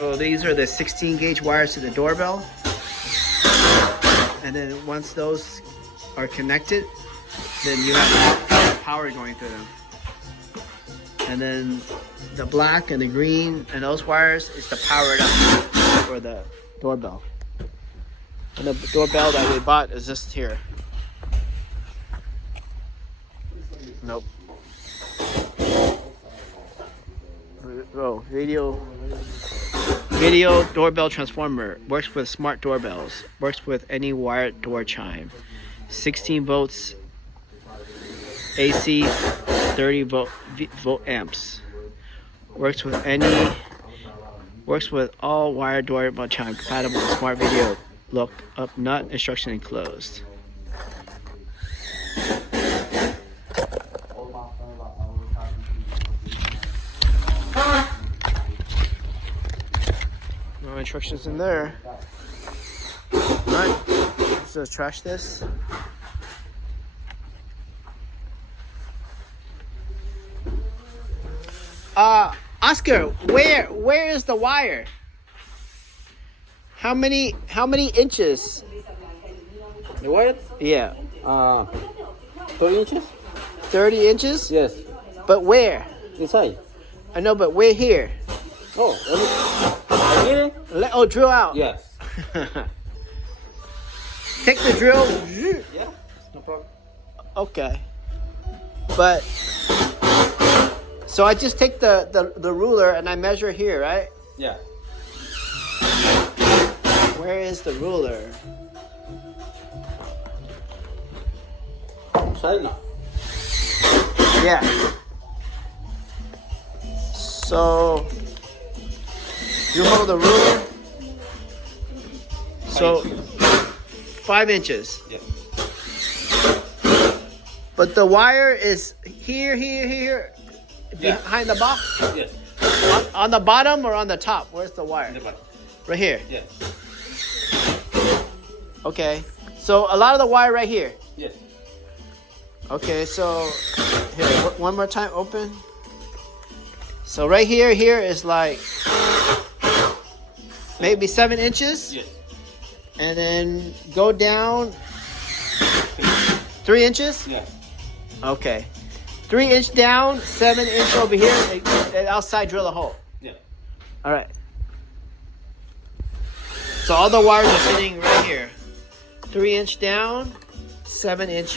So these are the 16 gauge wires to the doorbell. And then once those are connected, then you have power going through them. And then the black and the green and those wires is to power it up for the doorbell. And the doorbell that we bought is just here. Nope. Oh, video doorbell transformer. Works with smart doorbells. Works with any wired door chime. 16 volts AC, 30 volt amps. Works with all wired doorbell chime compatible with smart video. Look up nut instruction enclosed. No instructions in there. Alright, so let's trash this. Oscar, where is the wire? How many inches? The wire? Yeah. 30 inches? 30 inches? Yes. But where? Inside. I know, but we're here. Oh, here? Drill out. Yes. Take the drill. Yeah, no problem. Okay. But so I just take the ruler and I measure here, right? Yeah. Where is the ruler? Inside now. Yeah. So you hold the ruler. So 5 inches. Yeah. But the wire is here, Yeah. behind the box. Yes. On the bottom or on the top? Where's the wire? The bottom. Right here. Yeah. Okay. So a lot of the wire right here. Yes. Okay, so here, one more time, open. So right here is like maybe 7 inches. Yes. And then go down 3 inches. Yeah. Okay. 3 inch down, 7 inch over here, and outside drill a hole. Yeah. All right. So all the wires are sitting right here. 3 inch down, 7 inch